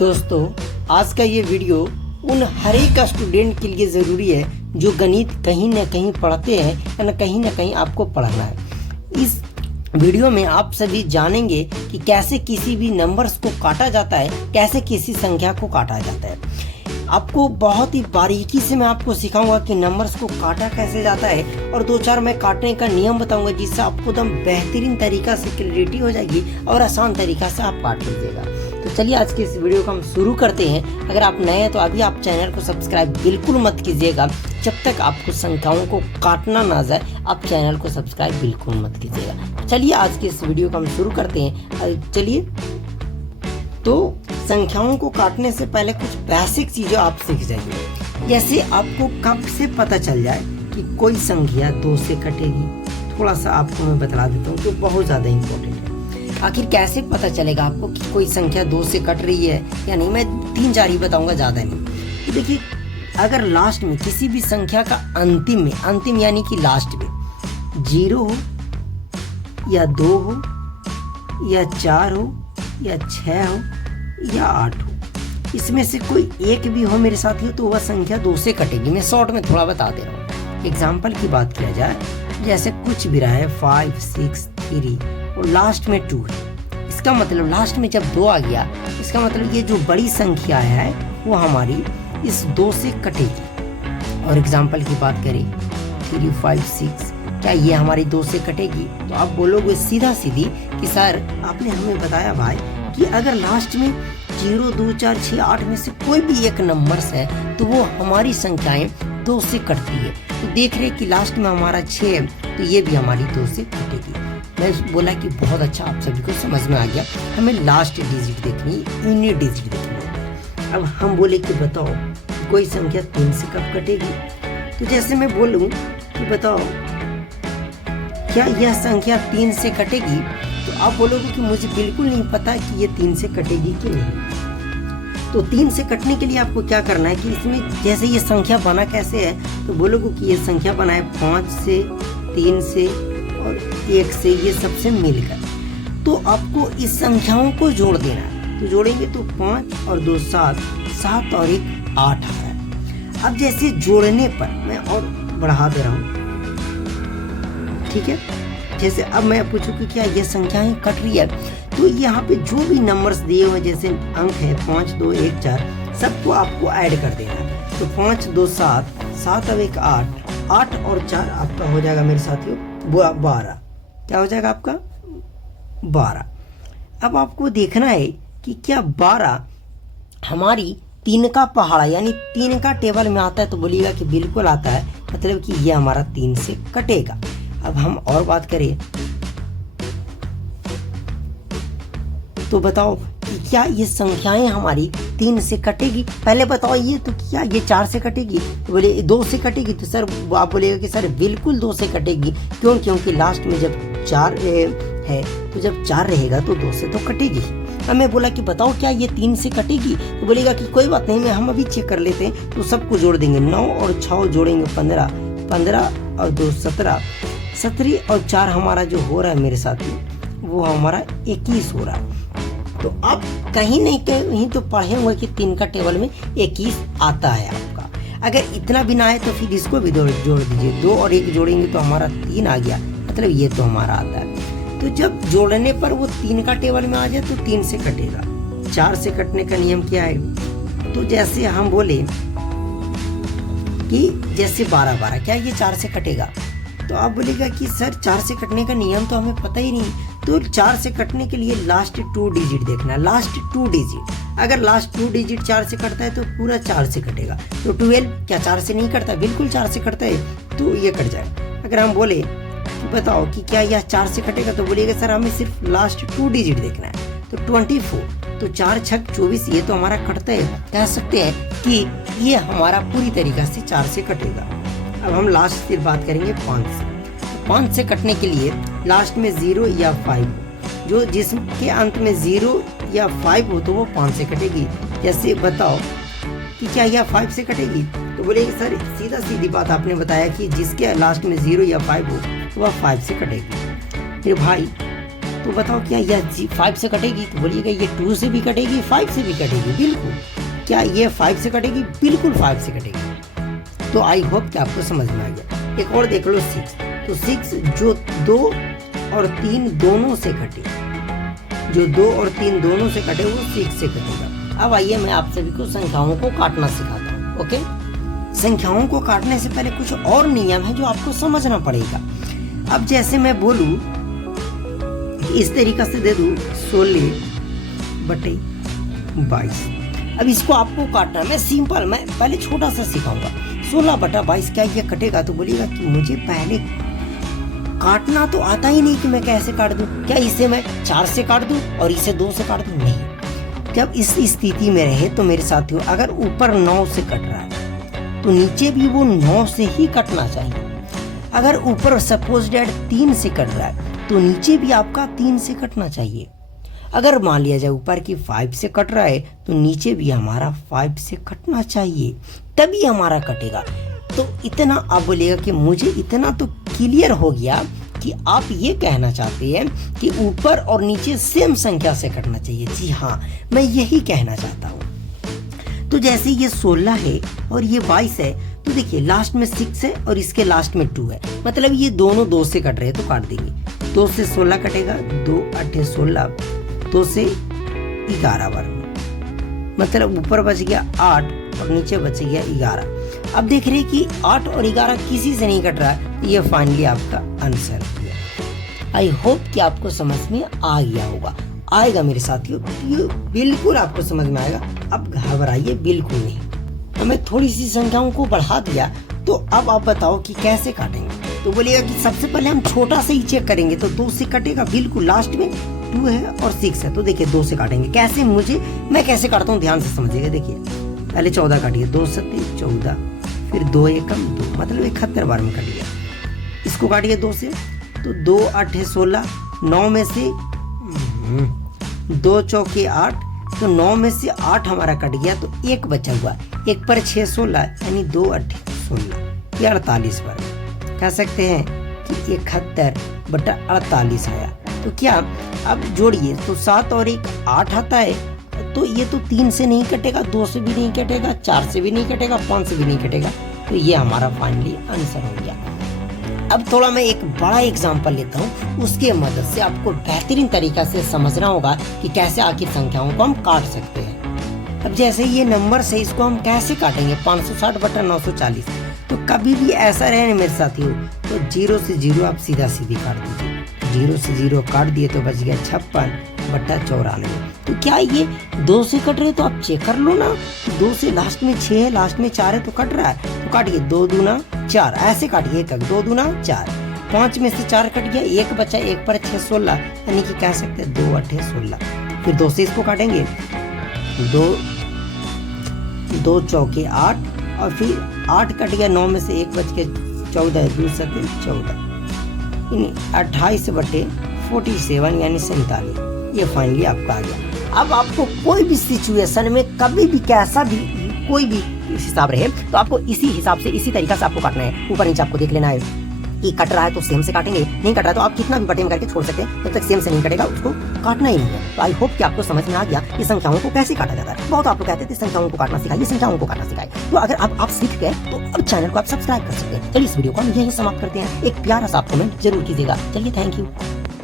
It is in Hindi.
दोस्तों, आज का ये वीडियो उन हर एक स्टूडेंट के लिए ज़रूरी है जो गणित कहीं ना कहीं पढ़ते हैं या ना कहीं आपको पढ़ना है। इस वीडियो में आप सभी जानेंगे कि कैसे किसी भी नंबर्स को काटा जाता है, कैसे किसी संख्या को काटा जाता है। आपको बहुत ही बारीकी से मैं आपको सिखाऊंगा कि नंबर्स को काटा कैसे जाता है और दो चार मैं काटने का नियम बताऊंगा जिससे आपको एकदम बेहतरीन तरीका से क्लैरिटी हो जाएगी और आसान तरीका से आप काट लीजिएगा। तो चलिए आज के इस वीडियो को हम शुरू करते हैं। अगर आप नए हैं तो अभी आप चैनल को सब्सक्राइब बिल्कुल मत कीजिएगा। जब तक आपको संख्याओं को काटना ना जाए आप चैनल को सब्सक्राइब बिल्कुल मत कीजिएगा। चलिए आज के इस वीडियो को हम शुरू करते हैं। चलिए, तो संख्याओं को काटने से पहले कुछ बेसिक चीज़ें आप सीख जाइए। जैसे आपको कब से पता चल जाए कि कोई संख्या 2 से कटेगी, थोड़ा सा आपको मैं बता देता हूँ, तो बहुत ज़्यादा इम्पोर्टेंट है। आखिर कैसे पता चलेगा आपको कि कोई संख्या 2 से कट रही है या नहीं? मैं 3-4 ही बताऊँगा, ज़्यादा नहीं। तो देखिए, अगर लास्ट में किसी भी संख्या का अंतिम यानी कि लास्ट में 0 हो या 2 हो या 4 हो या 6 हो या 8 हो, इसमें से कोई एक भी हो मेरे साथियों, तो वह संख्या 2 से कटेगी। मैं शॉर्ट में थोड़ा बता दे रहा हूँ। एग्जाम्पल की बात किया जाए, जैसे कुछ भी रहा है 5, 6, 3 और लास्ट में 2 है। इसका मतलब लास्ट में जब 2 आ गया, इसका मतलब ये जो बड़ी संख्या है वो हमारी इस 2 से कटेगी। और एग्जाम्पल की बात करें 3, 5, 6, क्या ये हमारी 2 से कटेगी? तो आप बोलोगे सीधा सीधी कि सर आपने हमें बताया भाई कि अगर लास्ट में 0, 2, 4, 6, 8 में से कोई भी एक नंबर्स है तो वो हमारी संख्याएं 2 से कटती है। तो देख रहे कि लास्ट में हमारा 6 है तो ये भी हमारी 2 से कटेगी। मैं बोला कि बहुत अच्छा, आप सभी को समझ में आ गया। हमें लास्ट डिजिट देखनी है, यूनिट डिजिट देखनी है। अब हम बोले कि बताओ कि कोई संख्या 3 से कब कटेगी? तो जैसे मैं बोलूँ कि बताओ क्या यह संख्या 3 से कटेगी, तो आप बोलोगे कि मुझे बिल्कुल नहीं पता कि ये 3 से कटेगी कि नहीं। तो 3 से कटने के लिए आपको क्या करना है कि इसमें जैसे ये संख्या बना कैसे है, तो बोलोगे कि ये संख्या बना है 5 से, 3 से और 1 से, ये सबसे मिलकर। तो आपको इस संख्याओं को जोड़ देना है। तो जोड़ेंगे तो 5 और 2 7, 7 और 1 8 आता है। अब जैसे जोड़ने पर मैं और बढ़ा दे रहा हूँ, ठीक है। जैसे अब मैं पूछूं कि क्या ये संख्याएं कट रही है, तो यहाँ पे जो भी नंबर्स दिए हुए जैसे अंक है 5, 2, 1, 4, सबको आपको ऐड कर देना है। तो 5, 2, 7, 7 और 1 8, 8 और 4 आपका हो जाएगा मेरे साथियों 12। क्या हो जाएगा आपका? 12। अब आपको देखना है कि क्या 12 हमारी 3 का पहाड़ा यानी 3 का टेबल में आता है? तो बोलिएगा कि बिल्कुल आता है, मतलब कि ये हमारा 3 से कटेगा। अब हम और बात करें तो बताओ कि क्या ये संख्याएं हमारी 3 से कटेगी? पहले बताओ ये तो क्या ये 4 से कटेगी? तो बोले 2 से कटेगी। तो सर आप बोलेगा कि सर बिल्कुल 2 से कटेगी। क्यों? क्योंकि लास्ट में जब 4 है तो जब 4 रहेगा तो 2 से तो कटेगी। अब मैं बोला कि बताओ क्या ये 3 से कटेगी? तो बोलेगा कि कोई बात नहीं, हम अभी चेक कर लेते हैं। तो सबको जोड़ देंगे, 9 और 6 जोड़ेंगे 15, 15 और 2 17, 17 और 4 हमारा जो हो रहा है मेरे साथ में वो हमारा 21 हो रहा है। तो आप कहीं नहीं कहीं तो पढ़े होंगे कि 3 का टेबल में 21 आता है आपका। अगर इतना भी ना आए तो फिर इसको भी जोड़ दीजिए, 2 और 1 जोड़ेंगे तो हमारा 3 आ गया, मतलब ये तो हमारा आता है। तो जब जोड़ने पर वो 3 का टेबल में आ जाए तो 3 से कटेगा। 4 से कटने का नियम क्या है? तो जैसे हम बोले कि जैसे 12 12, क्या ये 4 से कटेगा? तो आप बोलेगा कि सर 4 से कटने का नियम तो हमें पता ही नहीं। तो 4 से कटने के लिए लास्ट 2 डिजिट देखना है, लास्ट 2 डिजिट। अगर लास्ट 2 डिजिट 4 से कटता है तो पूरा 4 से कटेगा। तो 12 क्या 4 से नहीं कटता? बिल्कुल 4 से कटता है, तो ये कट जाएगा। अगर हम बोले कि बताओ कि क्या यह 4 से कटेगा, तो बोलिएगा सर हमें सिर्फ लास्ट 2 डिजिट देखना है। तो 24, तो 4 6 24, ये तो हमारा कटता है। कह सकते हैं कि ये हमारा पूरी तरीका से 4 से कटेगा। अब हम लास्ट फिर बात करेंगे 5 से। 5 से कटने के लिए लास्ट में 0 या 5, जो जिसके अंत में 0 या 5 हो तो वो 5 से कटेगी। जैसे बताओ कि क्या यह 5 से कटेगी? तो बोलेगी सर सीधा सीधी बात आपने बताया कि जिसके लास्ट में 0 या 5 हो तो वह 5 से कटेगी। फिर भाई तो बताओ क्या यह 5 से कटेगी? तो बोलिएगा ये 2 से भी कटेगी, 5 से भी कटेगी। बिल्कुल। क्या ये 5 से कटेगी? बिल्कुल 5 से कटेगी। तो आई होप कि आपको समझ में आ गया। एक और देख लो 6। तो 6 जो 2 और 3 दोनों से कटे, जो 2 और 3 दोनों से कटे वो 6 से कटेगा। अब आइए मैं आप सभी को संख्याओं को काटना सिखाता हूँ। ओके, संख्याओं को काटने से पहले कुछ और नियम है जो आपको समझना पड़ेगा। अब जैसे मैं बोलूं इस तरीका से दे दूं 16/22। अब इसको आपको काटना है। मैं सिंपल, मैं पहले छोटा सा सिखाऊंगा। 16/22 क्या ये कटेगा? तो बोलिएगा कि मुझे पहले काटना तो आता ही नहीं कि मैं कैसे काट दूं। क्या इसे मैं 4 से काट दूं और इसे 2 से काट दूं? नहीं। जब इस स्थिति में रहे तो मेरे साथियों, अगर ऊपर 9 से कट रहा है तो नीचे भी वो 9 से ही कटना चाहिए। अगर ऊपर सपोज डेट 3 से कट रहा है तो नीचे भी आपका 3 से कटना चाहिए। अगर मान लिया जाए ऊपर की 5 से कट रहा है तो नीचे भी हमारा 5 से कटना चाहिए, तभी हमारा कटेगा। तो इतना आप बोलिएगा कि मुझे इतना तो क्लियर हो गया कि आप ये कहना चाहते हैं कि ऊपर और नीचे सेम संख्या से कटना चाहिए। जी हाँ, मैं यही कहना चाहता हूँ। तो जैसे ये 16 है और ये 22 है, तो देखिए लास्ट में 6 है और इसके लास्ट में 2 है, मतलब ये दोनों 2 से कट रहे हैं तो काट देंगे। 2 से 16 कटेगा, 2 8 16, 2 से 11 वर्ग, मतलब ऊपर बच गया 8 और नीचे बच गया 11। अब देख रहे हैं कि 8 और 11 किसी से नहीं कट रहा है, ये फाइनली आपका आंसर है। आई होप कि आपको समझ में आ गया होगा, आएगा मेरे साथियों, ये बिल्कुल आपको समझ में आएगा। अब घबराइए बिल्कुल नहीं। हमें थोड़ी सी संख्याओं को बढ़ा दिया, तो अब आप बताओ कि कैसे काटेंगे। तो बोलिएगा कि सबसे पहले हम छोटा से ही चेक करेंगे, तो 2 से कटेगा बिल्कुल। लास्ट में 2 है और 6 है, तो देखिए 2 से काटेंगे। कैसे मैं कैसे काटता हूँ ध्यान से समझिएगा। देखिए पहले 14 काटिए, 2 7 14, फिर 2 एकम 2, मतलब 71 बार में कटिए। इसको काटिए 2 से, तो 2 8 16, 9 में से 2 चौके 8, तो 9 में से 8 हमारा कट गया, तो 1 बचा हुआ। 1 पर 6 16, यानी 2 8 16, ये 48 बार कह सकते हैं कि 71/48 आया। तो क्या अब जोड़िए, तो 7 और 1 8 आता है, तो ये तो 3 से नहीं कटेगा, 2 से भी नहीं कटेगा, 4 से भी नहीं कटेगा, 5 से भी नहीं कटेगा, तो ये हमारा फाइनली आंसर हो गया। अब थोड़ा मैं एक बड़ा एग्जांपल लेता हूँ, उसके मदद से आपको बेहतरीन तरीका से समझना होगा कि कैसे आखिर संख्याओं को हम काट सकते हैं। अब जैसे ये नंबर से इसको हम कैसे काटेंगे, 560/940। तो कभी भी ऐसा रहे ना मेरे साथियों, तो 0 से 0 आप सीधा सीधी काट दीजिए। 0 से 0 काट दिए तो बच गया 56/94। तो क्या ये 2 से कट रहे, तो आप चेक कर लो ना, 2 से लास्ट में 6 है, लास्ट में 4 है, तो कट रहा है, तो काटिए 2 दूना 4, ऐसे काटिए 2 दूना 4। 5 में से 4 कट गया, 1 बचा, 1 पर 6 16, यानी कि कह सकते हैं 2 8 16। फिर 2 से इसको काटेंगे, 2 चौके 8, और फिर 8 कट गया, 9 में से 1 बच के 14, 2 7 14, 28/47 यानी 47। ये फाइनली आपका आ गया। अब आपको कोई भी सिचुएशन में कभी भी कैसा भी कोई भी हिसाब रहे, तो आपको इसी हिसाब से इसी तरीका से आपको काटना है। ऊपर नीचे आपको देख लेना है कि कट रहा है तो सेम से काटेंगे, नहीं कट रहा है तो आप कितना भी बटे में करके छोड़ सकते हैं, जब तक सेम से नहीं कटेगा उसको काटना ही नहीं है। तो आई होप कि आपको समझ में आ गया कि संख्याओं को कैसे काटा जाता है। बहुत आपको कहते थे संख्याओं को काटना सिखाइए, संख्याओं को काटना सिखाइए। तो अगर आप सीख गए तो अब चैनल को आप सब्सक्राइब कर सकते हैं। चलिए इस वीडियो को हम यही समाप्त करते हैं। एक प्यारा सा आप कमेंट जरूर कीजिएगा। चलिए, थैंक यू।